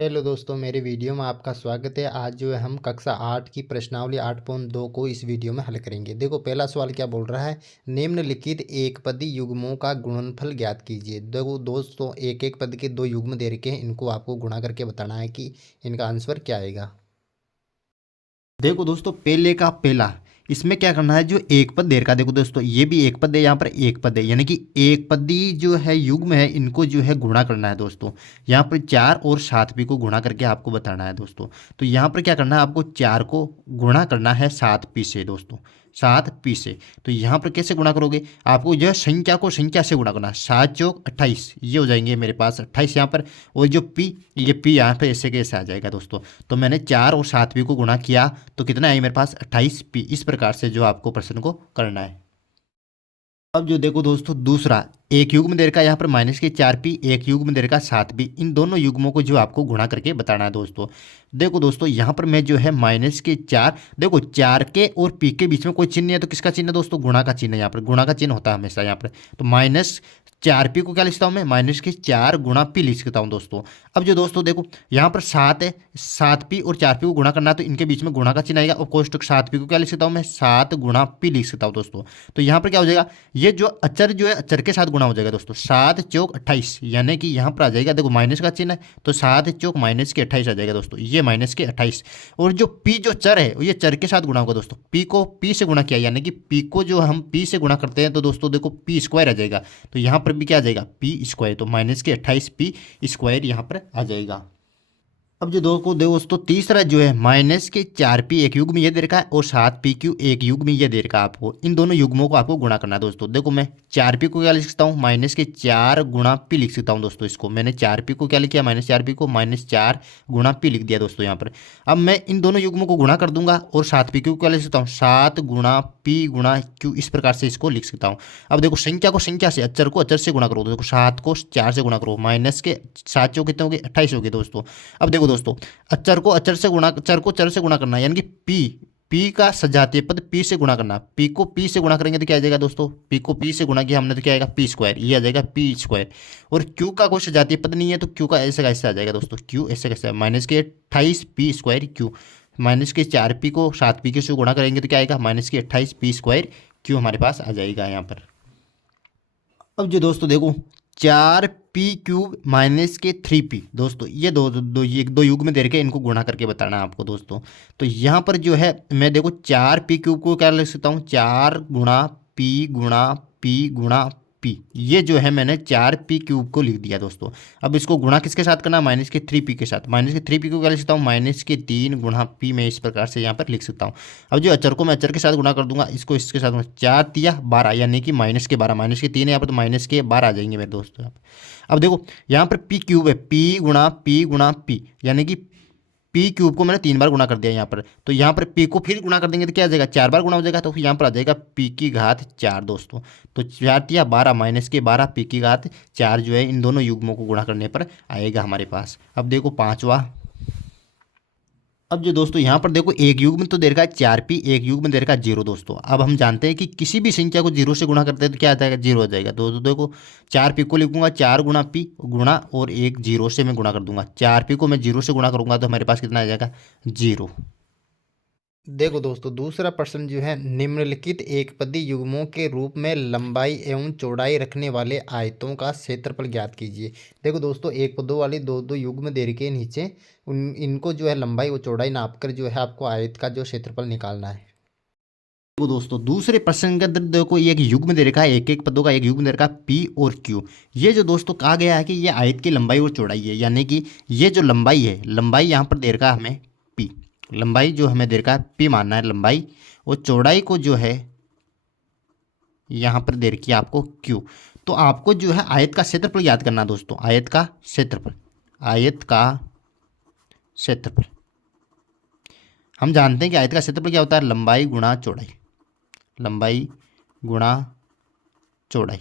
Hello दोस्तों, मेरे video में आपका स्वागत है। आज जो है हम कक्षा 8 की प्रश्नावली 8.2 को इस वीडियो में हल करेंगे। देखो, पहला सवाल क्या बोल रहा है, निम्नलिखित एक पदी युग्मों का गुणनफल ज्ञात कीजिए। देखो दोस्तों, एक एक पद के दो युग्म दे रखे हैं, इनको आपको गुणा करके बताना है कि इनका आंसर क्या आएगा। देखो दोस्तों, पहले का पहला इसमें क्या करना है। जो एक पद दे रखा है, देखो दोस्तों ये भी एक पद है, यहाँ पर एक पद है, यानी कि एक पदी जो है युग्म है, इनको जो है गुणा करना है दोस्तों। यहाँ पर 4 और 7 पी को गुणा करके आपको बताना है दोस्तों। तो यहाँ पर क्या करना है, आपको 4 को गुणा करना है 7 पी से दोस्तों, 7 पी से। तो यहाँ पर कैसे गुणा करोगे, आपको यह संख्या को संख्या से गुणा करना है। 7 चौक 28, ये हो जाएंगे मेरे पास 28 यहाँ पर। और जो पी, ये पी यहाँ पे ऐसे कैसे आ जाएगा दोस्तों। तो मैंने 4 और 7 पी को गुणा किया तो कितना है मेरे पास 28 पी। इस प्रकार से जो आपको प्रश्न को करना है। अब जो देखो दोस्तों, दूसरा एक युग्म दे रखा है यहाँ पर माइनस के 4 पी, एक युग्म दे रखा 7 पी। इन दोनों युग्मों को जो आपको गुणा करके बताना है दोस्तों। देखो दोस्तों, यहाँ पर मैं जो है माइनस के 4, देखो 4 के और पी के बीच में कोई चिन्ह है तो किसका चिन्ह है दोस्तों, गुणा का चिन्ह है। यहाँ पर गुणा का चिन्ह होता है हमेशा यहाँ पर। तो माइनस 4 पी को क्या लिखता हूँ मैं, माइनस के 4 गुणा पी लिख सकता हूँ दोस्तों। अब जो दोस्तों देखो, यहाँ पर 7 है, 7 पी और 4 पी को गुणा करना है तो इनके बीच में गुणा का चिन्ह आएगा। और कोष्टक 7 पी को क्या लिख सकता हूँ मैं, 7 गुणा पी लिख सकता हूँ दोस्तों। तो यहाँ पर क्या हो जाएगा, ये जो अचर जो है अचर के साथ गुणा हो जाएगा दोस्तों। 7 चौक 28, यानी कि यहाँ पर आ जाएगा, देखो माइनस का चिन्ह है तो 7 चौक माइनस के 28 आ जाएगा दोस्तों, ये माइनस के 28। और जो पी जो चर है ये चर के साथ गुणा होगा दोस्तों। पी को पी से गुणा किया, यानी कि पी को जो हम पी से गुणा करते हैं तो दोस्तों देखो पी स्क्वायर आ जाएगा। तो यहाँ पर भी क्या आ जाएगा, पी स्क्वायर। तो माइनस के 28 पी स्क्वायर यहाँ पर आ जाएगा। अब जो दो को दोस्तों, तीसरा जो है माइनस के 4 पी एक युग्म ये दे रखा है और 7 पी क्यू एक युग्म ये दे रखा है आपको। इन दोनों युग्मों को आपको गुणा करना है दोस्तों। देखो मैं 4 पी को क्या लिख सकता हूँ, माइनस के 4 गुणा पी लिख सकता हूँ दोस्तों। इसको मैंने 4 पी को क्या लिखा, माइनस 4 पी को माइनस 4 गुणा पी लिख दिया दोस्तों यहाँ पर। अब मैं इन दोनों युग्मों को गुणा कर दूंगा और 7 पी क्यू को क्या लिख सकता हूँ, 7 गुणा पी गुणा क्यू, इस प्रकार से इसको लिख सकता हूँ। अब देखो संख्या को संख्या से, अचर को अचर से गुणा करो। देखो 7 को 4 से गुणा करो, माइनस के 7 चौक कितने हो गए, 28 हो गए दोस्तों। अब देखो दोस्तों, अचर को अचर से गुणा, चर को चर से गुणा करना है, यानी कि पी, पी का सजातीय पद पी से गुणा करना। पी को पी से गुणा करेंगे तो क्या आ जाएगा दोस्तों, पी को पी से गुणा किया हमने तो क्या आएगा, पी स्क्वायर, ये आ जाएगा पी स्क्वायर। और क्यू का कोई सजातीय पद नहीं है तो क्यू का ऐसे कैसे आ जाएगा दोस्तों, क्यू ऐसे कैसे, माइनस के 28 पी स्क्वायर क्यू। माइनस के 4 पी को 7 पी के से गुणा करेंगे तो क्या आएगा, माइनस के 28 पी स्क्वायर क्यू हमारे पास आ जाएगा यहाँ पर। अब जो दोस्तों देखो, 4 पी क्यूब माइनस के 3 पी दोस्तों, ये ये दो युग में दे रखे, इनको गुणा करके बताना है आपको दोस्तों। तो यहाँ पर जो है मैं देखो 4 पी क्यूब को क्या लिख सकता हूँ, 4 गुणा पी गुणा पी। ये जो है मैंने 4 पी क्यूब को लिख दिया दोस्तों। अब इसको गुणा किसके साथ करना, माइनस के 3 पी के साथ। माइनस के 3 पी को क्या लिख सकता हूँ, माइनस के 3 गुणा पी, मैं इस प्रकार से यहाँ पर लिख सकता हूँ। अब जो अचर को मैं अचर के साथ गुणा कर दूंगा, इसको इसके साथ 4 तिया 12, यानी कि माइनस के 12, माइनस के 3 है यहाँ पर तो माइनस के 12 आ जाएंगे मेरे दोस्तों यहाँ पर। अब देखो यहाँ पर पी क्यूब है, पी गुणा पी, यानी कि पी क्यूब को मैंने 3 बार गुणा कर दिया यहाँ पर। तो यहाँ पर पी को फिर गुणा कर देंगे तो क्या आ जाएगा, 4 बार गुणा हो जाएगा। तो फिर यहाँ पर आ जाएगा पी की घात 4 दोस्तों। तो 4 तिया 12, माइनस के 12 पी की घात 4 जो है इन दोनों युग्मों को गुणा करने पर आएगा हमारे पास। अब देखो पांचवा। अब जो दोस्तों यहाँ पर देखो, एक युग्म तो दे रखा है 4 पी, एक युग्म दे रखा है 0 दोस्तों। अब हम जानते हैं कि किसी भी संख्या को 0 से गुणा करते हैं तो क्या आ जाएगा, 0 हो जाएगा। तो देखो 4 पी को लिखूंगा 4 गुणा पी गुणा और एक 0 से मैं गुणा कर दूंगा। 4 पी को मैं 0 से गुणा करूंगा तो हमारे पास कितना आ जाएगा, 0। देखो दोस्तों, दूसरा प्रश्न जो है, निम्नलिखित एक पदी युग्मों के रूप में लंबाई एवं चौड़ाई रखने वाले आयतों का क्षेत्रफल ज्ञात कीजिए। देखो दोस्तों, एक पदों वाली दो दो युग्म दे रखे नीचे, इनको जो है लंबाई और चौड़ाई नाप कर जो है आपको आयत का जो क्षेत्रफल निकालना है। तो दोस्तों दूसरे प्रश्न के अंदर देखो, एक युग्म दे रखा है, एक एक पदों का एक युग्म दे रखा है पी और क्यू। ये जो दोस्तों कहा गया है कि ये आयत की लंबाई और चौड़ाई है, यानी कि ये जो लंबाई है, लंबाई यहाँ पर दे रखा है हमें पी, लंबाई जो हमें दे रखा है पी मानना है लंबाई, और चौड़ाई को जो है यहाँ पर दे रखी है आपको क्यू। तो आपको जो है आयत का क्षेत्रफल याद करना है दोस्तों, आयत का क्षेत्रफल, आयत का क्षेत्रफल। हम जानते हैं कि आयत का क्षेत्रफल क्या होता है, लंबाई गुणा चौड़ाई, लंबाई गुणा चौड़ाई।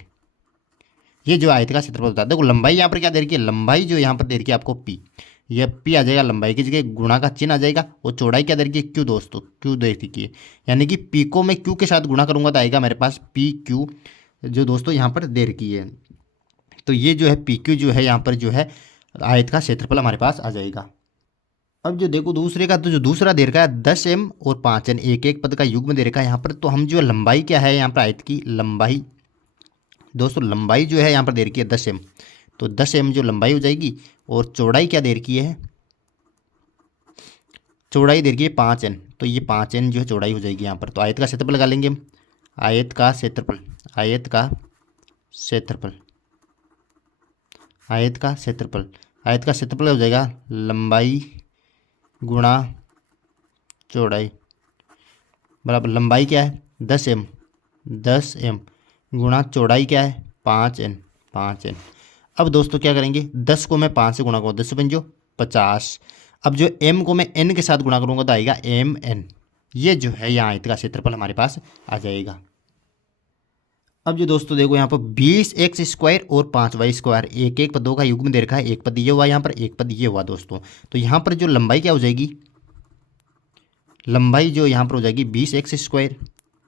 ये जो आयत का क्षेत्रफल होता है, देखो लंबाई यहाँ पर क्या दे रखी है, लंबाई जो यहाँ पर दे रखी है आपको पी, ये पी आ जाएगा, लंबाई की जगह गुणा का चिन्ह आ जाएगा। और चौड़ाई क्या दे रखी है, क्यू दोस्तों, क्यू दे रखी है, यानी कि पी को मैं क्यू के साथ गुणा करूंगा तो आएगा मेरे पास पी क्यू, जो दोस्तों यहाँ पर दे रखी है। तो ये जो है पी क्यू जो है यहाँ पर जो है आयत का क्षेत्रफल हमारे पास आ जाएगा। अब जो देखो दूसरे का, तो जो दूसरा दे रखा है 10m और 5n, एक एक पद का युग्म दे रखा है यहाँ पर। तो हम जो लंबाई क्या है यहाँ पर आयत की लंबाई, दोस्तों लंबाई जो है यहाँ पर दे रखी है 10m, तो 10m जो लंबाई हो जाएगी, और चौड़ाई क्या दे रखी है, चौड़ाई दे रखी है 5n, तो ये 5n जो है चौड़ाई हो जाएगी यहाँ पर। तो आयत का क्षेत्रफल लगा लेंगे हम, आयत का क्षेत्रफल, आयत का क्षेत्रफल, आयत का क्षेत्रफल, आयत का क्षेत्रफल हो जाएगा लंबाई गुणा चौड़ाई बराबर, लंबाई क्या है 10m, 10m गुणा चौड़ाई क्या है 5n, 5n। अब दोस्तों क्या करेंगे, 10 को मैं 5 से गुणा करूँ, 10 से 5 50। अब जो m को मैं n के साथ गुणा करूँगा तो आएगा mn। ये जो है यहाँ आयत का क्षेत्रफल हमारे पास आ जाएगा। अब जो दोस्तों देखो यहाँ पर 20x² और 5y², एक एक पदों का युग्म दे रखा है, एक पद ये हुआ यहाँ पर, एक पद ये हुआ दोस्तों। तो यहाँ पर जो लंबाई क्या हो जाएगी, लंबाई जो यहाँ पर हो जाएगी 20x²,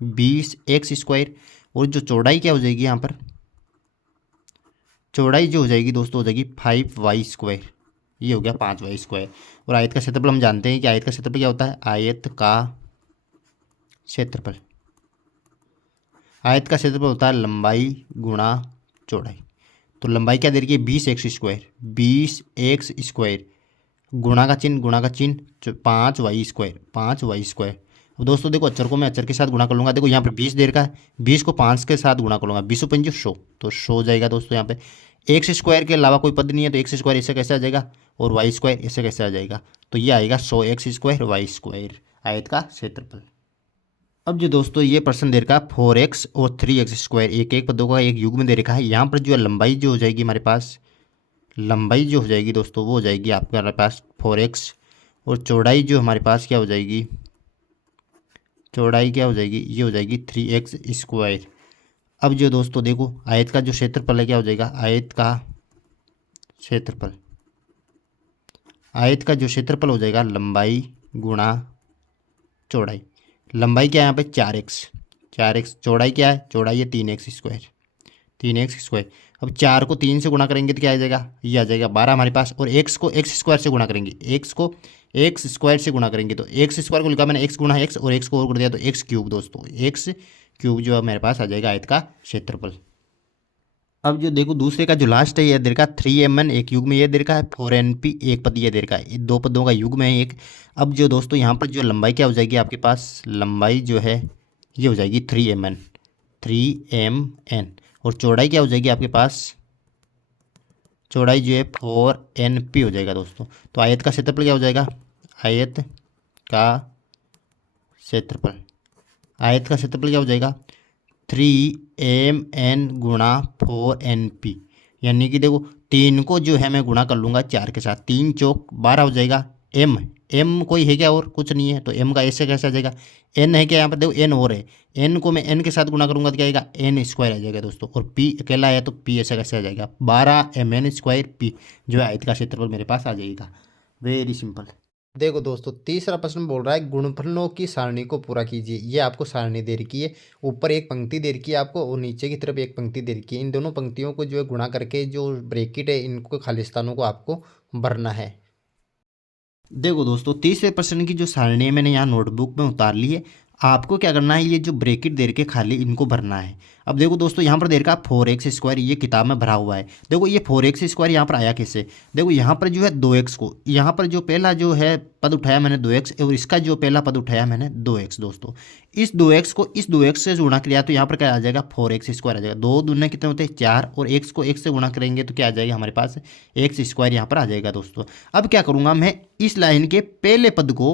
20x², और जो चौड़ाई क्या हो जाएगी यहाँ पर, चौड़ाई जो हो जाएगी दोस्तों हो जाएगी 5y², ये हो गया 5y²। और आयत का क्षेत्रफल हम जानते हैं कि आयत का क्षेत्रफल क्या होता है, आयत का क्षेत्रफल, आयत का क्षेत्रफल होता है लंबाई गुणा चौड़ाई। तो लंबाई क्या दे रही है 20x², 20x² गुणा का चिन्ह, गुणा का चिन्ह 5y², 5y²। अब दोस्तों देखो अक्षर को मैं अक्षर के साथ गुणा कर लूँगा, देखो यहाँ पर 20 दे रखा है, 20 को 5 के साथ गुणा कर लूँगा, 20 × 5 100, तो 100 जाएगा दोस्तों। यहाँ पे x² के अलावा कोई पद नहीं है, तो x² ऐसे कैसे आ जाएगा, और y² ऐसे कैसे आ जाएगा, तो ये आएगा 100x² y², आयत का क्षेत्रफल। अब जो दोस्तों ये प्रश्न दे रखा है 4x और 3x², एक एक पदों का एक युग्म दे रखा है। यहाँ पर जो है लंबाई जो हो जाएगी हमारे पास, लंबाई जो हो जाएगी दोस्तों वो हो जाएगी आपके हमारे पास 4x, और चौड़ाई जो हमारे पास क्या हो जाएगी, चौड़ाई क्या हो जाएगी, ये हो जाएगी 3x²। अब जो दोस्तों देखो आयत का जो क्षेत्रफल है क्या हो जाएगा, आयत का क्षेत्रफल, आयत का जो क्षेत्रफल हो जाएगा लंबाई गुणा चौड़ाई। लंबाई क्या है यहाँ पे 4x, 4x, चौड़ाई क्या है, चौड़ाई है 3x², 3x²। अब 4 को 3 से गुणा करेंगे तो क्या आ जाएगा, ये आ जाएगा 12 हमारे पास, और x को x² से गुणा करेंगे, x को x² से गुणा करेंगे, तो x² को लिखा मैंने x गुणा x, और x को और कर दिया तो x³ दोस्तों, x³ जो है मेरे पास आ जाएगा आयत का क्षेत्रफल। अब जो देखो दूसरे का जो लास्ट है ये दे रखा है 3mn, एक युग्म ये दे रखा है, 4np एक पद ये दे रखा है, दो पदों का युग्म है एक। अब जो दोस्तों यहाँ पर जो लंबाई क्या हो जाएगी आपके पास, लंबाई जो है ये हो जाएगी 3mn, 3mn, और चौड़ाई क्या हो जाएगी आपके पास, चौड़ाई जो है 4np हो जाएगा दोस्तों। तो आयत का क्षेत्रफल क्या हो जाएगा, आयत का क्षेत्रफल, आयत का क्षेत्रफल क्या हो जाएगा 3mn गुणा 4np, यानी कि देखो 3 को जो है मैं गुणा कर लूँगा 4 के साथ, 3 चौक 12 हो जाएगा। m कोई है क्या, और कुछ नहीं है, तो m का ऐसे कैसे आ जाएगा, n है क्या यहाँ पर, देखो n और है, n को मैं n के साथ गुणा करूँगा तो क्या आएगा n² आ जाएगा दोस्तों, और p अकेला है तो p ऐसा कैसे आ जाएगा 12mn² p, जो है आयत का क्षेत्रफल मेरे पास आ जाएगा। Very simple. देखो दोस्तों तीसरा प्रश्न बोल रहा है गुणनफलों की सारणी को पूरा कीजिए। ये आपको सारणी दे रखी है, ऊपर एक पंक्ति दे रखी है आपको और नीचे की तरफ एक पंक्ति दे रखी है। इन दोनों पंक्तियों को जो है गुणा करके जो ब्रैकेट है इनको खाली स्थानों को आपको भरना है। देखो दोस्तों तीसरे प्रश्न की जो सारणी है मैंने यहाँ नोटबुक में उतार ली है। आपको क्या करना है, ये जो ब्रैकेट दे के खाली इनको भरना है। अब देखो दोस्तों यहाँ पर दे रखा 4x², ये किताब में भरा हुआ है। देखो ये 4x² यहाँ पर आया कैसे, देखो यहाँ पर जो है 2x को, यहाँ पर जो पहला जो है पद उठाया मैंने 2x, और इसका जो पहला पद उठाया मैंने 2x दोस्तों। इस 2x को इस 2x से गुणा किया तो यहाँ पर क्या आ जाएगा 4x² आ जाएगा। 2 दूने कितने होते हैं 4, और x को x से गुणा करेंगे तो क्या आ जाएगा हमारे पास x² यहाँ पर आ जाएगा दोस्तों। अब क्या करूँगा मैं, इस लाइन के पहले पद को,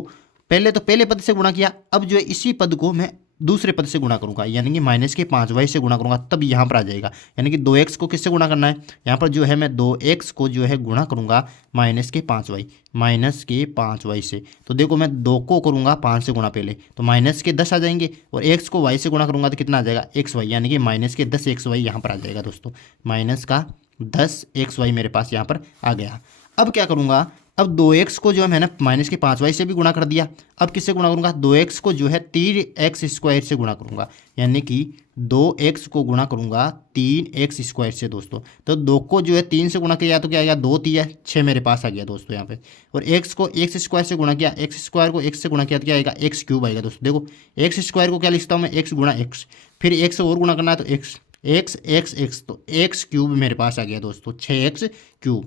पहले तो पहले पद से गुणा किया, अब जो है इसी पद को मैं दूसरे पद से गुणा करूंगा, यानी कि माइनस के 5y से गुणा करूंगा, तब यहाँ पर आ जाएगा। यानी कि 2x को किससे गुणा करना है, यहाँ पर जो है मैं 2x को जो है गुणा करूंगा माइनस के 5y, माइनस के 5y से। तो देखो मैं 2 को करूंगा 5 से गुणा पहले, तो माइनस के 10 आ जाएंगे, और x को y से गुणा करूंगा तो कितना आ जाएगा xy, यानी कि माइनस के 10xy यहाँ पर आ जाएगा दोस्तों। माइनस का 10xy मेरे पास यहाँ पर आ गया। अब क्या करूँगा, अब 2x को जो है मैंने माइनस के 5y से भी गुणा कर दिया। अब किससे गुणा करूंगा, 2x को जो है 3x² से गुणा करूंगा, यानी कि 2x को गुणा करूंगा 3x² से दोस्तों। तो 2 को जो है 3 से गुणा किया तो क्या आएगा, 2 3 6 मेरे पास आ गया दोस्तों यहाँ पे। और x को x² से गुणा किया, x² को x से गुणा किया तो क्या आएगा, x³ आएगा दोस्तों। देखो x² को क्या लिखता हूँ मैं, x गुणा x, फिर x और गुणा करना है तो x x x x, तो x³ मेरे पास आ गया दोस्तों, 6x³।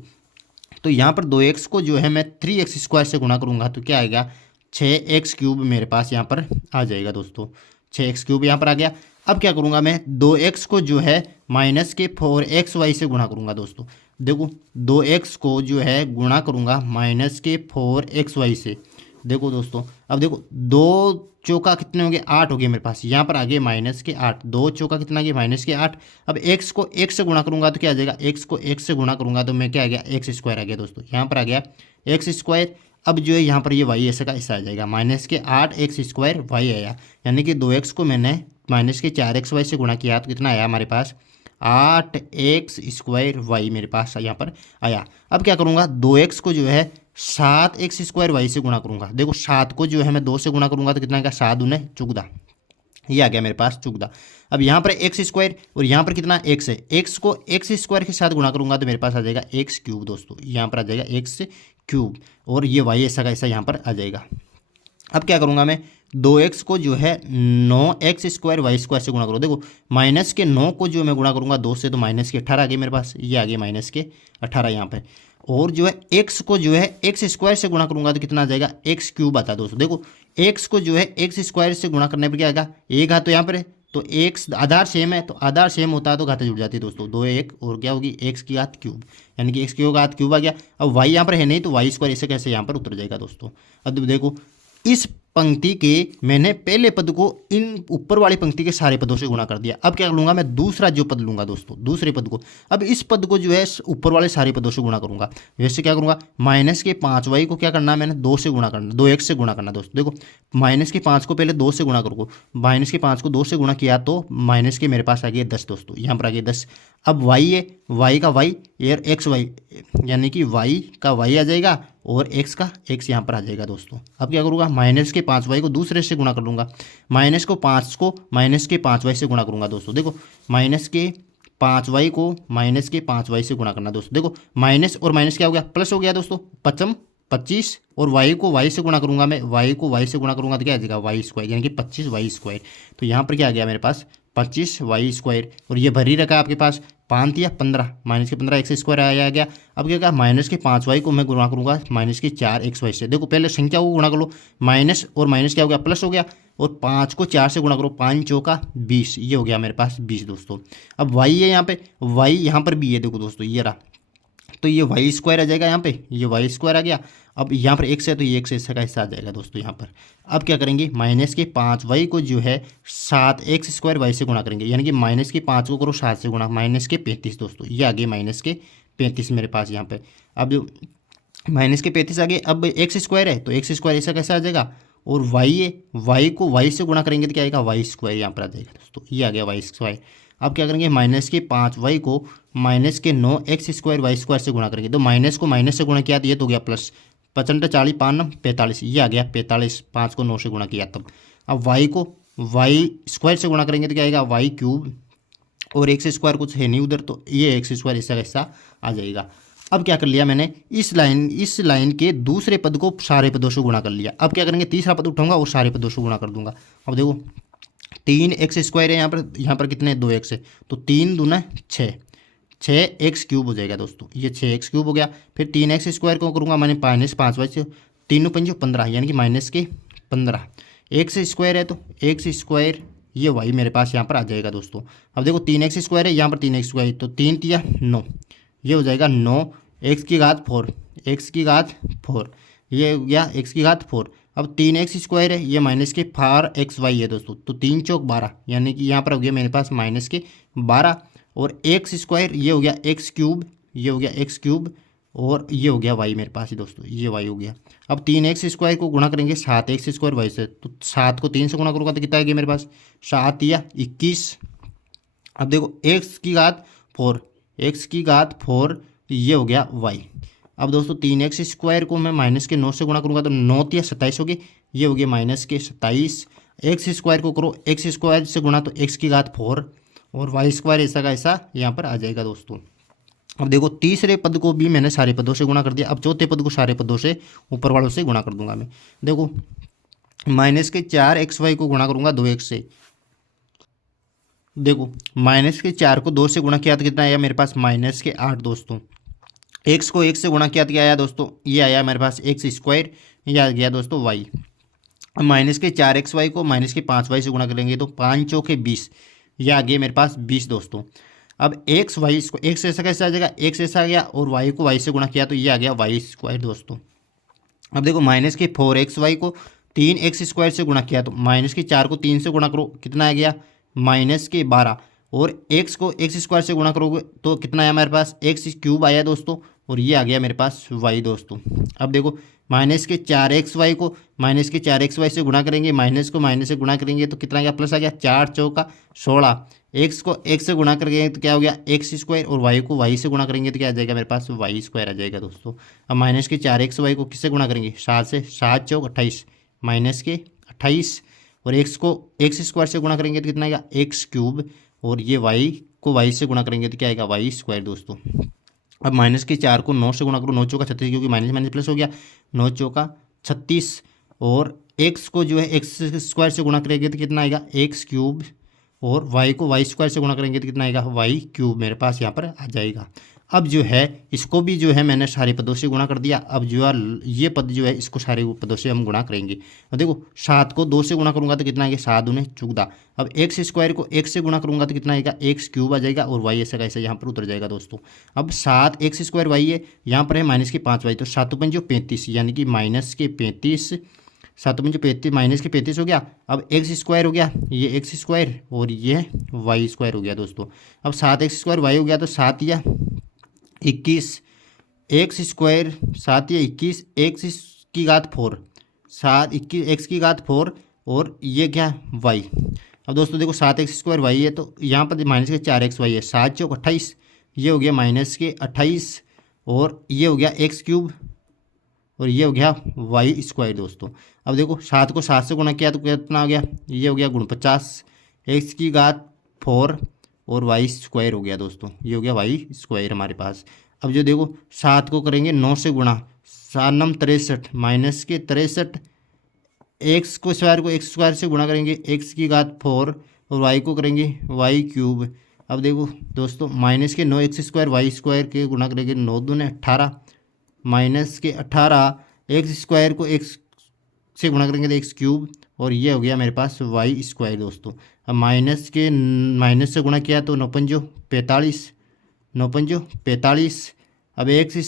तो यहाँ पर 2x को जो है मैं 3x² से गुणा करूंगा तो क्या आएगा, 6x³ मेरे पास यहाँ पर आ जाएगा दोस्तों, 6x³ यहाँ पर आ गया। अब क्या करूंगा मैं, 2x को जो है माइनस के 4xy से गुणा करूंगा दोस्तों। देखो 2x को जो है गुणा करूंगा माइनस के 4xy से। देखो दोस्तों, अब देखो 2 चौका कितने हो गए, 8 हो गए मेरे पास, यहाँ पर आ गए माइनस के 8, 2 चौका कितना आ गया, माइनस के 8। अब x को x से गुणा करूंगा तो क्या आ जाएगा, x को x से गुणा करूंगा तो मैं क्या आ गया, x² आ गया दोस्तों, यहाँ पर आ गया x²। अब जो है यहाँ पर ये y ऐसा का ऐसा आ जाएगा, माइनस के 8x² y आया, यानी कि 2x को मैंने माइनस के 4xy से गुणा किया तो कितना आया हमारे पास, 8x² y मेरे पास यहाँ पर आया। अब क्या करूँगा, 2x को जो है 7x² y से गुणा करूँगा। देखो 7 को जो है मैं 2 से गुणा करूँगा तो कितना आएगा, 7 दूने 14, ये आ गया मेरे पास 14। अब यहाँ पर x² और यहाँ पर कितना x है, x को x² के साथ गुणा करूँगा तो मेरे पास आ जाएगा x³ दोस्तों, यहाँ पर आ जाएगा x³ और ये y ऐसा का ऐसा यहाँ पर आ जाएगा। अब क्या करूँगा मैं, 2x को जो है 9x² y² से गुणा करो। देखो माइनस के 9 को जो मैं गुणा करूँगा 2 से तो माइनस के 18 आ गए मेरे पास, ये आ गए माइनस के 18 यहाँ पर। और जो है x को जो है x² से गुणा करूँगा तो कितना आ जाएगा, x³ आता है दोस्तों। देखो x को जो है x² से गुणा करने पर क्या आएगा, एक घात तो यहाँ पर है तो x आधार सेम है, तो आधार सेम होता है तो घातें जुड़ जाती है दोस्तों, 2 1 और क्या होगी, x³ यानी कि x³ आ गया। अब y यहाँ पर है नहीं तो y² ऐसे कैसे यहाँ पर उतर जाएगा दोस्तों। अब देखो इस पंक्ति के मैंने पहले पद को इन ऊपर वाली पंक्ति के सारे पदों से गुणा कर दिया। अब क्या लूंगा मैं, दूसरा जो पद लूंगा दोस्तों, दूसरे पद को, अब इस पद को जो है ऊपर वाले सारे पदों से गुणा करूंगा। वैसे क्या करूंगा, माइनस के 5y को क्या करना है मैंने, 2 से गुणा करना, 2x से गुणा करना दोस्तों। देखो माइनस के 5 को पहले 2 से गुणा करूँगा, माइनस के 5 को 2 से गुणा किया तो माइनस के मेरे पास आ गया 10 दोस्तों, यहाँ पर आ गया 10। अब y है, y का y और xy यानी कि y का y आ जाएगा और x का x यहाँ पर आ जाएगा दोस्तों। अब क्या करूँगा, माइनस के 5y को दूसरे से गुणा कर लूँगा, माइनस को 5 को माइनस के 5y से गुणा करूँगा दोस्तों। देखो माइनस के 5y को माइनस के 5y से गुणा करना दोस्तों। देखो माइनस और माइनस क्या हो गया, प्लस हो गया दोस्तों, 25 और y को y से गुणा करूँगा मैं, y को y से गुणा करूँगा तो क्या आ जाएगा, y² यानी कि 25y²। तो यहाँ पर क्या आ गया मेरे पास, 25y²। और ये भरी रखा है आपके पास, 5 या 15, माइनस के 15 x² आ गया। अब क्या कहा, माइनस के 5y को मैं गुणा करूँगा माइनस के 4xy से। देखो पहले संख्या को गुणा कर लो, माइनस और माइनस क्या हो गया, प्लस हो गया, और 5 को 4 से गुणा करो, 5 चौका 20, ये हो गया मेरे पास 20 दोस्तों। अब y है यहाँ पे, y यहाँ पर भी है, देखो दोस्तों ये रहा, तो ये y² आ जाएगा यहाँ पे, ये y² आ गया। अब यहाँ पर x है तो ये x ऐसा का हिस्सा आ जाएगा दोस्तों यहाँ पर। अब क्या करेंगे, माइनस के 5y को जो है 7x² y से गुणा करेंगे, यानी कि माइनस के 5 को करो 7 से गुणा, माइनस के 35 दोस्तों, ये आ गए माइनस के 35 मेरे पास यहाँ पे। अब माइनस के 35 आ गए, अब x² है तो x² ऐसा कैसा आ जाएगा, और y है, y को y से गुणा करेंगे तो क्या आएगा, y² यहाँ पर आ जाएगा दोस्तों, ये आ गया y²। अब क्या करेंगे, माइनस के 5y को माइनस के 9x² y² से गुणा करेंगे, तो माइनस को माइनस से गुणा किया तो ये तो गया प्लस, 55 40 5 45, ये आ गया 45, 5 को 9 से गुणा किया तब। अब y को y² से गुणा करेंगे तो क्या आएगा, y³ और x² कुछ है नहीं उधर तो ये x² ऐसा कैसा आ जाएगा। अब क्या कर लिया मैंने, इस लाइन के दूसरे पद को सारे पदों से गुणा कर लिया। अब क्या करेंगे, तीसरा पद उठाऊंगा और सारे पदों से गुणा कर दूंगा। अब देखो 3x² है यहाँ पर कितने 2x है, तो 3 दूना 6x³ हो जाएगा दोस्तों, ये 6x³ हो गया। फिर 3x² को करूँगा मैंने माइनस 5y से, 3 5 15 यानी कि माइनस के 15, x² है तो x² ये y मेरे पास यहाँ पर आ जाएगा दोस्तों। अब देखो 3x² है, यहाँ पर 3x², तो 3 3 9, ये हो जाएगा 9 x⁴, x⁴, ये हो गया x⁴। अब 3x² है, ये माइनस के 4xy है दोस्तों, तो 3 चौक 12 यानी कि यहाँ पर हो गया मेरे पास माइनस के 12, और x² ये हो गया x³, ये हो गया x³ और ये हो गया y मेरे पास ही दोस्तों, ये y हो गया। अब 3x² को गुणा करेंगे 7x² y से, तो 7 को 3 से गुणा करूँगा तो कितना आ गया मेरे पास, 7 या 21। अब देखो x⁴, ये हो गया y, अब दोस्तों 3x² को मैं माइनस के 9 से गुणा करूँगा तो 9×3 = 27 होगी, ये हो गया माइनस के 27। x² को करो x² से गुणा तो x⁴ और y² ऐसा का ऐसा यहाँ पर आ जाएगा दोस्तों। अब देखो तीसरे पद को भी मैंने सारे पदों से गुणा कर दिया। अब चौथे पद को सारे पदों से ऊपर वालों से गुणा कर दूंगा मैं। देखो -4xy को गुणा करूंगा 2x से। देखो -4 को 2 से गुणा किया तो कितना आया मेरे पास -8 दोस्तों। x को 1 से गुणा किया तो क्या आया दोस्तों, ये आया मेरे पास x², ये आ गया दोस्तों y। अब -4xy को -5y से गुणा करेंगे तो 5 चौके 20, ये आ गया मेरे पास 20 दोस्तों। अब x ऐसा कैसे आ जाएगा, x ऐसा आ गया और y को y से गुणा किया तो ये आ गया y² दोस्तों। अब देखो -4xy को 3x² से गुणा किया तो -4 को 3 से गुणा करो कितना आ गया -12, और x को x² से गुणा करोगे तो कितना आया मेरे पास x³ आया दोस्तों, और ये आ गया मेरे पास y दोस्तों। अब देखो -4xy को -4xy से गुणा करेंगे, माइनस को माइनस से गुणा करेंगे तो कितना आ गया प्लस आ गया 4 चौका 16। x को x से गुणा करेंगे तो क्या हो गया x², और y को y से गुणा करेंगे तो क्या आ जाएगा मेरे पास y² आ जाएगा दोस्तों। अब -4xy को किससे गुणा करेंगे 7 से, 7 चौक 28 -28, और x को x² से गुणा करेंगे तो कितना आएगा x³, और ये y को y से गुणा करेंगे तो क्या आएगा y² दोस्तों। अब -4 को 9 से गुणा करो, 9 चौका 36, क्योंकि माइनस माइनस प्लस हो गया, 9 चौका 36, और x को जो है x² से गुणा करेंगे तो कितना आएगा x³, और y को y² से गुणा करेंगे तो कितना आएगा y³ मेरे पास यहाँ पर आ जाएगा। अब जो है इसको भी जो है मैंने सारे पदों से गुणा कर दिया। अब जो है ये पद जो है इसको सारे पदों से हम गुणा करेंगे। अब देखो 7 को 2 से गुणा करूंगा तो कितना आएगा 7 दूने 14। अब x² को x से गुणा करूंगा तो कितना आएगा x³ आ जाएगा, और y ऐसा कैसे यहाँ पर उतर जाएगा दोस्तों। अब 7x² y है, यहाँ पर है -5y, तो 7 × 5 = 35, यानी कि -35, 7 × 5 = 35, -35 हो गया। अब x² हो गया, ये x² और ये y² हो गया दोस्तों। अब 7x² y हो गया तो 7 या 21 x², 7 या 21 x⁴, 7 21 x⁴, और ये क्या y। अब दोस्तों देखो 7x² y है तो यहाँ पर -4xy है, 7 चौक 28, ये हो गया -28, और ये हो गया x³, और ये हो गया y² दोस्तों। अब देखो 7 को 7 से गुणा किया तो कितना हो गया, ये हो गया 49 x⁴, और y² हो गया दोस्तों, ये हो गया y² हमारे पास। अब जो देखो 7 को करेंगे 9 से गुणा, 7 9 63 -63, x² को x² से गुणा करेंगे x⁴, और y को करेंगे y³। अब देखो दोस्तों -9 x² y² के गुणा करेंगे 9 दूने 18, -18 x² को x से गुणा करेंगे तो x³, और ये हो गया मेरे पास y² दोस्तों। अब माइनस से गुणा किया तो 9 × 5 = 45, 9 × 5 = 45। अब x²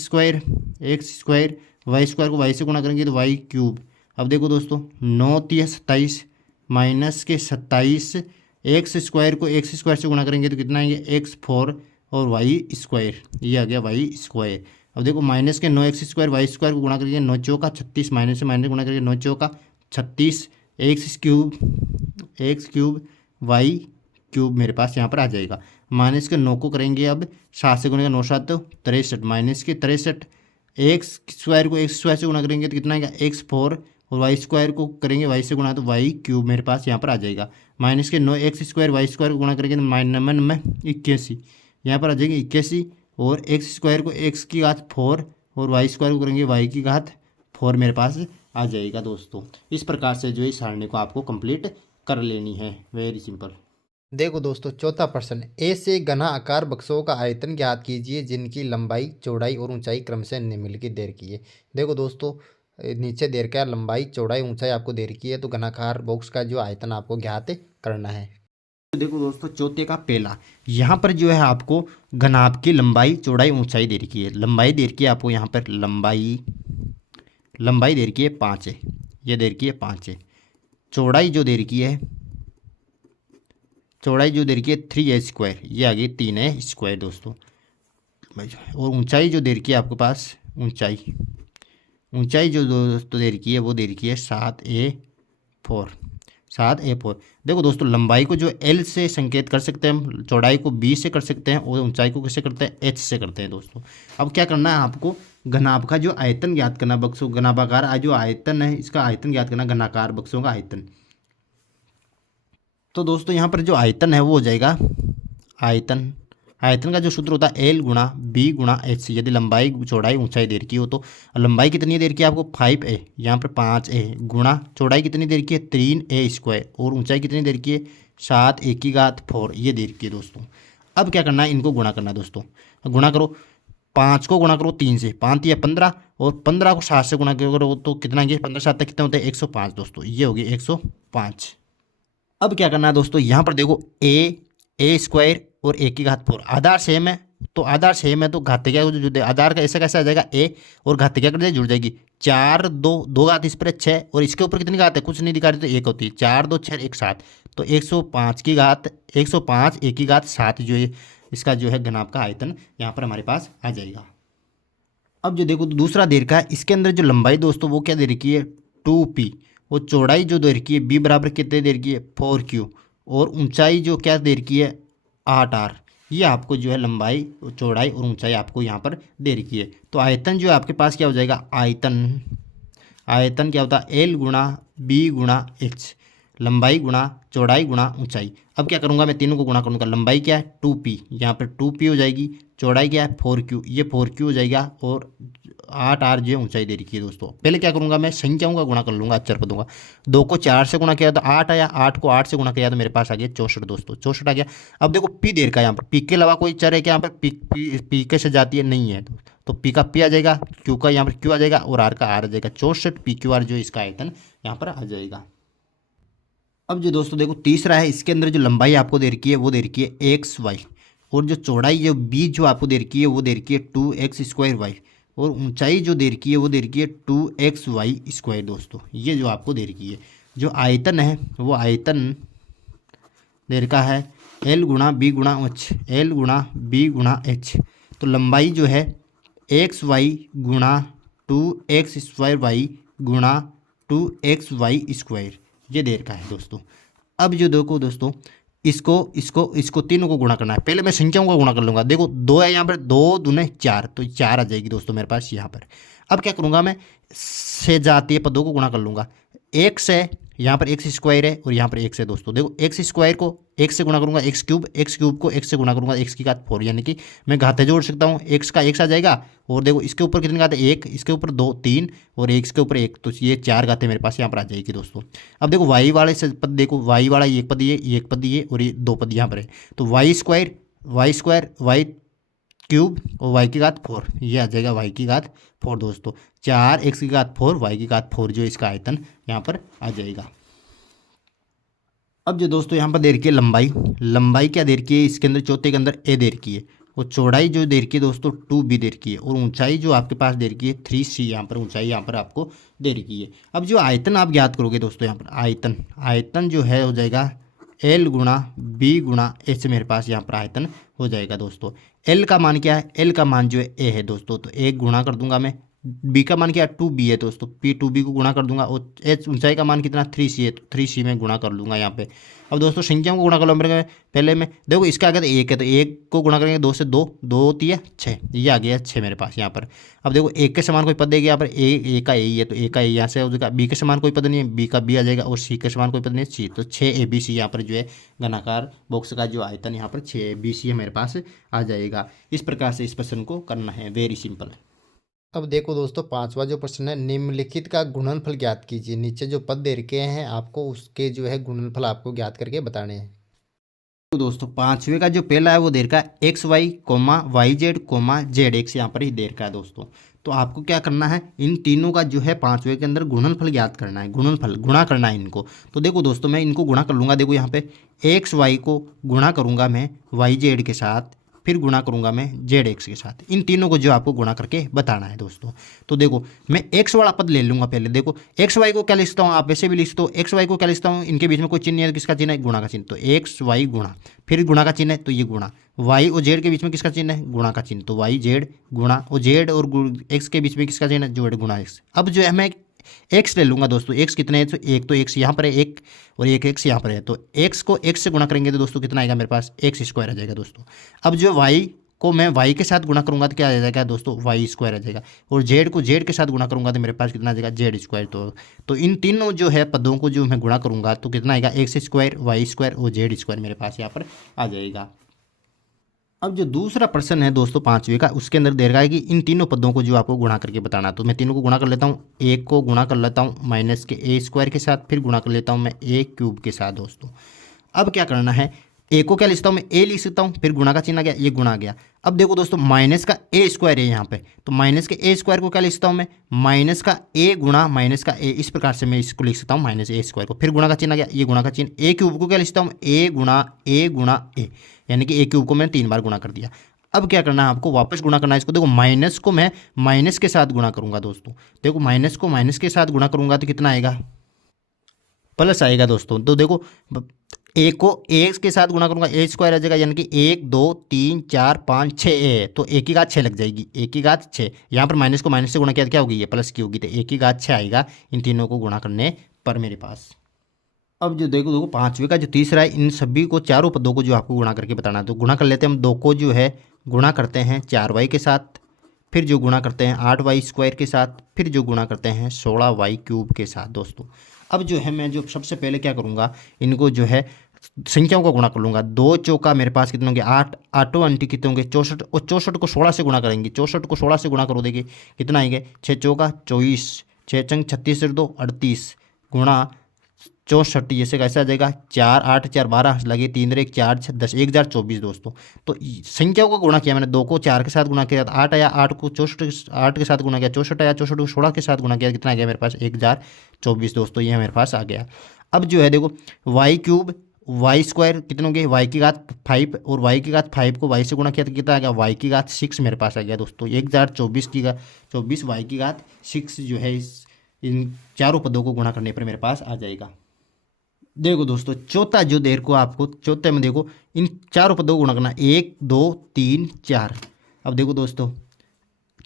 y² को y से गुणा करेंगे तो y³। अब देखो दोस्तों 9 × 3 = 27, -27, x² को x² से गुणा करेंगे तो कितना आएंगे x⁴, और y², ये आ गया y²। अब देखो -9 x² y² को गुणा करेंगे 9 चौका 36, माइनस से माइनस गुणा करेंगे 9 चौका 36, x³ y³ मेरे पास यहाँ पर आ जाएगा। -9 को करेंगे अब 7 से गुणा 9 7 63, -63, x² को x² से गुणा करेंगे तो कितना आएगा x⁴, और y² को करेंगे y से गुणा तो y³ मेरे पास यहाँ पर आ जाएगा। -9 x² y² को गुणा करेंगे तो -81, यहाँ पर आ जाएगी 81, और x² को x⁴, और y² को करेंगे y⁴ मेरे पास आ जाएगा दोस्तों। इस प्रकार से जो इस सारणी को आपको कंप्लीट कर लेनी है, वेरी सिंपल। देखो दोस्तों चौथा प्रश्न, ए से घना आकार बक्सों का आयतन ज्ञात कीजिए जिनकी लंबाई चौड़ाई और ऊंचाई क्रमशः निम्नलिखित दे रखी है। देखो दोस्तों नीचे दे रखा है लंबाई चौड़ाई ऊंचाई आपको दे रखी है, तो घनाकार बॉक्स का जो आयतन आपको ज्ञात करना है। तो देखो दोस्तों चौथे का पहला, यहाँ पर जो है आपको घनाभ की लंबाई चौड़ाई ऊंचाई दे रखी है। लंबाई दे रखी है आपको, यहाँ पर लंबाई दे रखी है 5 है, ये दे रखी है 5 है। चौड़ाई जो दे रखी है 3a², ये आ गई 3a² दोस्तों। और ऊंचाई जो दे रखी है आपके पास, ऊंचाई जो दोस्तों दे रखी है वो दे रखी है 7a⁴, 7a4। देखो दोस्तों लंबाई को जो L से संकेत कर सकते हैं हम, चौड़ाई को B से कर सकते हैं और ऊंचाई को किससे करते हैं, H से करते हैं दोस्तों। अब क्या करना है आपको, घनाभ का जो आयतन ज्ञात करना, बक्सों घनाभाकार जो आयतन है इसका आयतन ज्ञात करना, घनाकार बक्सों का आयतन। तो दोस्तों यहाँ पर जो आयतन है वो हो जाएगा, आयतन का जो सूत्र होता है एल गुणा बी गुणा एच। यदि लंबाई चौड़ाई ऊंचाई देर की हो तो लंबाई कितनी देर की है आपको 5a, यहाँ पर 5a गुणा चौड़ाई कितनी देर की है 3a² और ऊंचाई कितनी देर की है 7a⁴ ये देर की है दोस्तों। अब क्या करना है, इनको गुणा करना है दोस्तों। गुणा करो, 5 को गुणा करो 3 से, 5 या 15 और 15 को 7 से गुणा करो तो कितना, ये 15 7 तक कितने होते हैं 105 दोस्तों, ये हो गया 105। अब क्या करना है दोस्तों, यहाँ पर देखो a² और a⁴ आधार सेम है, तो आधार सेम है तो घातिका जो आधार का ऐसा कैसे आ जाएगा a और घातिका कर जुड़ जाएगी। 4 2 घात इस पर 6 और इसके ऊपर कितनी घात है कुछ नहीं दिखा रही तो 1 होती है, 4 2 6 1 7, तो 105 की घात 105 1�7 जो है इसका जो है घनाभ का आयतन यहाँ पर हमारे पास आ जाएगा। अब जो देखो दूसरा दे रखा है, इसके अंदर जो लंबाई दोस्तों वो क्या दे रखी है 2p और चौड़ाई जो दे रखी है b बराबर कितने दे रखी है 4q और ऊंचाई जो क्या दे रखी है 8r। ये आपको जो है लंबाई चौड़ाई और ऊंचाई आपको यहाँ पर दे रखी है। तो आयतन जो आपके पास क्या हो जाएगा, आयतन क्या होता है एल गुणा बी गुणा एच, लंबाई गुणा चौड़ाई गुणा ऊंचाई। अब क्या करूँगा मैं तीनों को गुणा करूँगा, लंबाई क्या है 2p, यहाँ पर 2p हो जाएगी, चौड़ाई क्या है 4q, ये 4q हो जाएगा और 8r जो है ऊंचाई दे रखी है दोस्तों। पहले क्या करूँगा मैं संख्याओं का गुणा कर लूँगा, अक्षर पदों का। 2 को 4 से गुणा किया तो 8 आया, 8 को 8 से गुणा किया तो मेरे पास आ गया 64 दोस्तों, 64 आ गया। अब देखो पी देर का, यहाँ पर पी के अलावा कोई चर है क्या यहाँ पर, पी के से जाती है नहीं है, तो पी का पी आ जाएगा, क्यू का यहाँ पर क्यू आ जाएगा और आर का आर आ जाएगा। 64 PQR जो इसका आयतन यहाँ पर आ जाएगा। अब जो दोस्तों देखो तीसरा है, इसके अंदर जो लंबाई आपको दे रखी है वो दे रखी है XY और जो चौड़ाई जो b जो आपको दे रखी है वो दे रखी है 2x² और ऊंचाई जो दे रखी है वो दे रखी है 2xy² दोस्तों, ये जो आपको दे रखी है। जो आयतन है वो आयतन दे रखा है L गुणा B गुणा H, L गुणा B गुणा H। तो लंबाई जो है XY गुणा 2x² गुणा 2xy² ये दे रखा है दोस्तों। अब जो देखो दोस्तों इसको तीनों को गुणा करना है। पहले मैं संख्याओं का गुणा कर लूँगा, देखो 2 है यहाँ पर, 2 दूने 4 तो 4 आ जाएगी दोस्तों मेरे पास यहाँ पर। अब क्या करूँगा मैं से जातीय पदों को गुणा कर लूँगा, x है यहाँ पर x² है और यहाँ पर x है दोस्तों। देखो x² को x से गुणा करूँगा x³ को x से गुणा करूँगा x⁴ यानी कि मैं घाते जोड़ सकता हूँ, x का x आ जाएगा और देखो इसके ऊपर कितनी घात है 1, इसके ऊपर 2 3 और x के ऊपर 1, तो ये 4 घातें मेरे पास यहाँ पर आ जाएगी दोस्तों। अब देखो y वाले से पद देखो, y वाला एक पद ये एक पद ये और ये 2 पद यहाँ पर है, तो y² y³ और y⁴ ये आ जाएगा y⁴ दोस्तों। 4x⁴ y⁴ जो इसका आयतन यहाँ पर आ जाएगा। अब जो दोस्तों यहाँ पर दे रखी है लंबाई क्या दे रखी है, इसके अंदर चौथे के अंदर a दे रखी है और चौड़ाई जो दे रखी है दोस्तों 2b दे रखी है और ऊंचाई जो आपके पास दे रखी है 3c, यहाँ पर ऊंचाई यहाँ पर आपको दे रखी है। अब जो आयतन आप ज्ञात करोगे दोस्तों, यहाँ पर आयतन जो है हो जाएगा L गुणा B गुणा H, मेरे पास यहाँ पर आयतन हो जाएगा दोस्तों। L का मान क्या है, L का मान जो है a है दोस्तों, तो 1 गुणा कर दूंगा मैं। b का मान क्या है 2b है दोस्तों, p 2b को गुणा कर दूंगा और h ऊंचाई का मान कितना 3c है, तो 3c में गुणा कर लूँगा यहाँ पे। अब दोस्तों संख्याओं को गुणा कर लो मेरे पहले में, देखो इसका आगे तो 1 है तो 1 को गुणा करेंगे 2 से 2 होती है 6, ये आ गया 6 मेरे पास यहाँ पर। अब देखो 1 के समान कोई पद देगा यहाँ पर a का a ही है तो a का a यहाँ से हो जाएगा, b के समान कोई पद नहीं है b का b आ जाएगा और c के समान कोई पद नहीं है c, तो 6abc यहाँ पर जो है घनाकार बॉक्स का जो आयतन यहाँ पर 6abc मेरे पास आ जाएगा। इस प्रकार से इस प्रश्न को करना है, वेरी सिंपल। अब देखो दोस्तों पांचवा जो प्रश्न है, निम्नलिखित का गुणनफल ज्ञात कीजिए। नीचे जो पद दे रखे हैं आपको उसके जो है गुणनफल आपको ज्ञात करके बताने हैं। तो दोस्तों पांचवे का जो पहला है वो दे रखा है XY, YZ, ZX, यहाँ पर ही दे रखा है दोस्तों। तो आपको क्या करना है, इन तीनों का जो है पांचवे के अंदर गुणनफल ज्ञात करना है, गुणा करना है इनको। तो देखो दोस्तों मैं इनको गुणा कर लूँगा, देखो यहाँ पे XY को गुणा करूँगा मैं YZ के साथ, फिर गुणा करूंगा मैं ZX के साथ। इन तीनों को जो आपको गुणा करके बताना है दोस्तों। तो देखो मैं x वाला पद ले लूँगा पहले, देखो XY को क्या लिखता हूँ, आप वैसे भी लिख दो, XY को क्या लिखता हूँ, इनके बीच में कोई चिन्ह है, किसका चिन्ह है, गुणा का चिन्ह, तो XY गुणा, फिर गुणा का चिन्ह है तो ये गुणा, Y और Z के बीच में किसका चिन्ह है, गुणा का चिन्ह, तो YZ गुणा, और Z और X के बीच में किसका चिन्ह है, Z गुणा X। अब जो है मैं एक्स ले लूँगा दोस्तों, एक्स कितने हैं, तो एक तो एक्स यहाँ पर है एक, और एक एक्स यहाँ पर है, तो एक्स को एक्स से गुणा करेंगे तो दोस्तों कितना आएगा मेरे पास, एक्स स्क्वायर आ जाएगा दोस्तों। अब जो वाई को मैं वाई के साथ गुणा करूंगा तो क्या आ जाएगा दोस्तों, वाई स्क्वायर आ जाएगा, और जेड को जेड के साथ गुणा करूंगा तो मेरे पास कितना आ जाएगा, जेड स्क्वायर। तो इन तीनों जो है पदों को जो मैं गुणा करूंगा तो कितना आएगा, एक्स स्क्वायर, वाई स्क्वायर और जेड स्क्वायर मेरे पास यहाँ पर आ जाएगा। अब जो दूसरा प्रश्न है दोस्तों 5वें का, उसके अंदर दे रखा है कि इन तीनों पदों को जो आपको गुणा करके बताना, तो मैं तीनों को गुणा कर लेता हूँ। एक को गुणा कर लेता हूँ माइनस के ए स्क्वायर के साथ, फिर गुणा कर लेता हूँ मैं ए क्यूब के साथ दोस्तों। अब क्या करना है, ए को क्या लिखता हूँ मैं, ए लिख सकता हूँ, फिर गुणा का चिन्ह आ गया, ये गुणा आ गया। अब देखो दोस्तों माइनस का ए स्क्वायर है यहाँ पे, तो माइनस के ए स्क्वायर को क्या लिखता हूँ मैं, माइनस का ए गुणा माइनस का ए, इस प्रकार से मैं इसको लिख सकता हूँ माइनस ए स्क्वायर को, फिर गुणा का चिन्ह आ गया, ये गुणा का चिन्ह। ए क्यूब को क्या लिखता हूँ, ए गुणा ए, यानी कि ए क्यूब को मैंने 3 बार गुणा कर दिया। अब क्या करना है आपको, वापस गुणा करना है इसको। देखो माइनस को मैं माइनस के साथ गुणा करूंगा दोस्तों, देखो माइनस को माइनस के साथ गुणा करूंगा तो कितना आएगा, प्लस आएगा दोस्तों। तो देखो ए को ए के साथ गुणा करूंगा, ए स्क्वायर आ जाएगा, यानी कि 1 2 3 4 5 6 ए, तो एक की घात 6 लग जाएगी, एक की घात 6। यहाँ पर माइनस को माइनस से गुणा किया तो क्या होगी, ये प्लस की होगी, तो एक की घात 6 आएगा इन तीनों को गुणा करने पर मेरे पास। अब जो देखो 5वें का जो तीसरा है, इन सभी को चारों पदों को जो आपको गुणा करके बताना है, तो गुणा कर लेते हैं हम। 2 को जो है गुणा करते हैं 4y के साथ, फिर जो गुणा करते हैं 8y स्क्वायर के साथ, फिर जो गुणा करते हैं 16y क्यूब के साथ दोस्तों। अब जो है मैं जो सबसे पहले क्या करूँगा, इनको जो है संख्याओं का गुणा कर लूँगा। 2 चौका मेरे पास कितने होंगे, 8, आठों अंटी कितने होंगे 64, और 64 को 16 से गुणा करेंगे, 64 को 16 से गुणा करो, देखिए कितना आएंगे, 6 चौका 24, 6 चंग 36 से 2 38 गुणा 64, जैसे कैसे आ जाएगा, 4 8 4 12 लगे, 3 1 4 6 10, 1024 दोस्तों। तो संख्याओं को गुणा किया मैंने, 2 को 4 के साथ गुणा किया, 8 आया, 8 को 64 8 के साथ गुणा किया 64 आया, 64 को 16 के साथ गुणा किया, कितना आ गया मेरे पास 1024 दोस्तों, ये मेरे पास आ गया। अब जो है देखो वाई क्यूब वाई स्क्वायर कितने होंगे, वाई की घात 5, और वाई की घात 5 को वाई से गुणा किया तो कितना आ गया, वाई की घात 6 मेरे पास आ गया दोस्तों। 1024 की घात 24 वाई की घात 6 जो है इन चारों पदों को गुणा करने पर मेरे पास आ जाएगा। देखो दोस्तों चौथा जो देर को आपको चौथे में देखो इन चारों पदों को गुणा करना, 1 2 3 4। अब देखो दोस्तों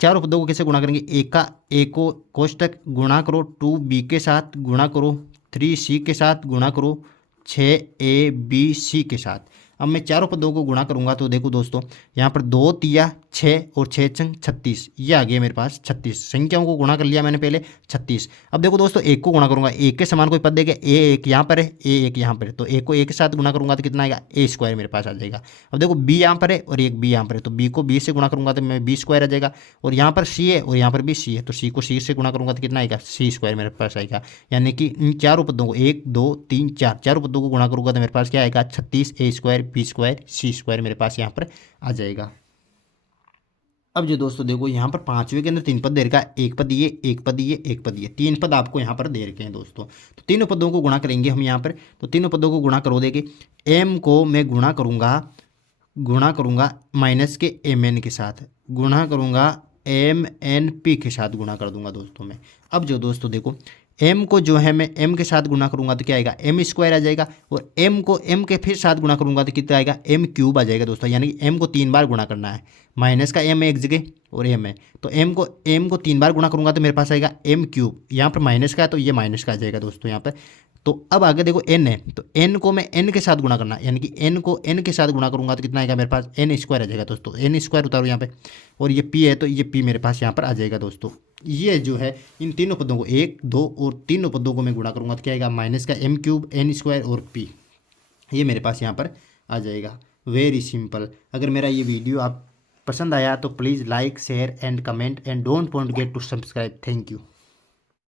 चारों पदों को कैसे गुणा करेंगे, ए को कोष्टक गुणा करो 2b के साथ गुणा करो 3c के साथ गुणा करो 6abc के साथ। अब मैं चारों पदों को गुणा करूंगा तो देखो दोस्तों यहाँ पर 2 तिया 6 और 6 चंग 36, ये आ गया मेरे पास 36। संख्याओं को गुणा कर लिया मैंने पहले 36। अब देखो दोस्तों एक को गुणा करूंगा, एक के समान कोई पद देगा, ए एक यहाँ पर है, ए एक यहाँ पर है, तो एक को एक के साथ गुणा करूंगा तो कितना आएगा, ए स्क्वायर मेरे पास आ जाएगा। अब देखो बी यहाँ पर है और एक बी यहाँ पर है, तो बी को बी से गुणा करूंगा तो मैं बी स्क्वायर आ जाएगा, और यहाँ पर सी है और यहाँ पर भी सी है, तो सी को सी से गुणा करूंगा तो कितना आएगा, सी स्क्वायर मेरे पास आएगा। यानी कि इन चारों पदों को 1 2 3 4 चारों पदों को गुणा करूंगा तो मेरे पास क्या आएगा, 36 ए स्क्वायर बी स्क्वायर सी स्क्वायर मेरे पास यहाँ पर आ जाएगा। अब जो दोस्तों देखो यहाँ पर 5वें के अंदर 3 पद दे रखा है, एक पद ये एक पद ये एक पद ये, 3 पद आपको यहाँ पर दे रखे हैं दोस्तों। तो तीनों पदों को गुणा करेंगे हम यहाँ पर, तो तीनों पदों को गुणा करो, देखिए एम को मैं गुणा करूँगा माइनस के एम एन के साथ, गुणा करूँगा एम एन पी के साथ गुणा कर दूंगा दोस्तों मैं। अब जो दोस्तों देखो m को जो है मैं m के साथ गुणा करूंगा तो क्या आएगा, m स्क्वायर आ जाएगा, और m को m के फिर साथ गुणा करूंगा तो कितना आएगा, m क्यूब आ जाएगा दोस्तों। यानी कि m को 3 बार गुणा करना है, माइनस का m एक जगह और m है, तो m को 3 बार गुणा करूंगा तो मेरे पास आएगा m क्यूब। यहाँ पर माइनस का है तो ये माइनस का आ जाएगा दोस्तों यहाँ पर। तो अब आगे देखो n है, तो n को मैं n के साथ गुणा करना, यानी कि n को n के साथ गुणा करूंगा तो कितना आएगा मेरे पास, n स्क्वायर आ जाएगा दोस्तों। n स्क्वायर उतारो यहाँ पे, और ये p है तो ये p मेरे पास यहाँ पर आ जाएगा दोस्तों। ये जो है इन तीनों पदों को 1 2 और तीनों पदों को मैं गुणा करूंगा तो क्या आएगा, माइनस का m क्यूब n स्क्वायर और p, ये मेरे पास यहाँ पर आ जाएगा। Very simple. अगर मेरा ये वीडियो आप पसंद आया तो please like share and comment and don't forget to subscribe. Thank you.